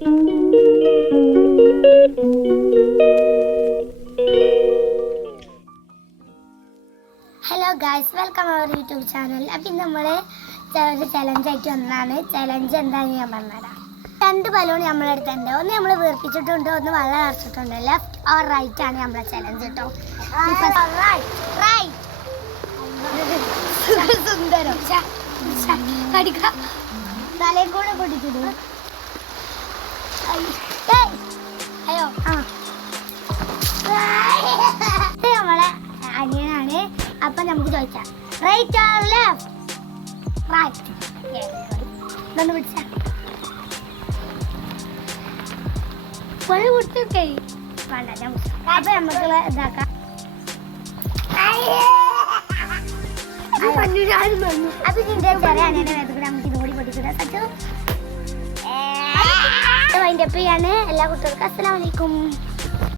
Hello guys, welcome our YouTube channel. അപ്പം നമ്മൾ ഒരു ചലഞ്ചായിട്ട് വന്നതാണ്. ചലഞ്ച് എന്താണെന്ന് ഞാൻ പറഞ്ഞുതരാം. 2 ബലൂൺ നമ്മളെടുത്തിട്ടുണ്ട്. ഒന്ന് നമ്മൾ വീർപ്പിച്ചിട്ടുണ്ട്, ഒന്ന് വെള്ളം നിറച്ചിട്ടുണ്ട്. ലെഫ്റ്റ് ഓർ റൈറ്റ് ആണ് നമ്മളെ ചലഞ്ച് കേട്ടോ. സുന്ദരം തലയിൽ കൂടെ പൊടിച്ചിടും. അയ്യോ നമ്മളെ അനിയനാണ്. അപ്പൊ നമുക്ക് ചോദിക്കാം, റൈറ്റ് ഓർ ലെഫ്റ്റ്? റൈറ്റ്. ഇതൊന്ന് പിടിച്ച കുടിച്ചോക്കെ വേണ്ട. അപ്പൊ നമുക്ക് ഇതാക്കാം. അപ്പൊ ഇതിന്റെ ചെറിയ അനിയനെ വേദന നമുക്ക് ഇതുകൂടി പൊടിച്ചിടാം. സച്ചു വൈൻഡപ്പ് ചെയ്യാണ്. എല്ലാ കുട്ടികൾക്കും അസ്സലാമു അലൈക്കും.